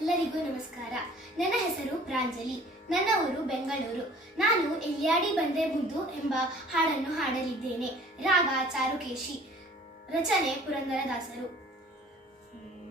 ಎಲ್ಲರಿಗೂ ನಮಸ್ಕಾರ. ನನ್ನ ಹೆಸರು ಪ್ರಾಂಜಲಿ. ನನ್ನ ಊರು ಬೆಂಗಳೂರು. ನಾನು ಎಲ್ಲಿಯಾಡಿ ಬಂದೆ ಮುದ್ದು ಎಂಬ ಹಾಡನ್ನು ಹಾಡಲಿದ್ದೇನೆ. ರಾಗ ಚಾರುಕೇಶಿ. ರಚನೆ ಪುರಂದರದಾಸರು. ಹ್ಮ್.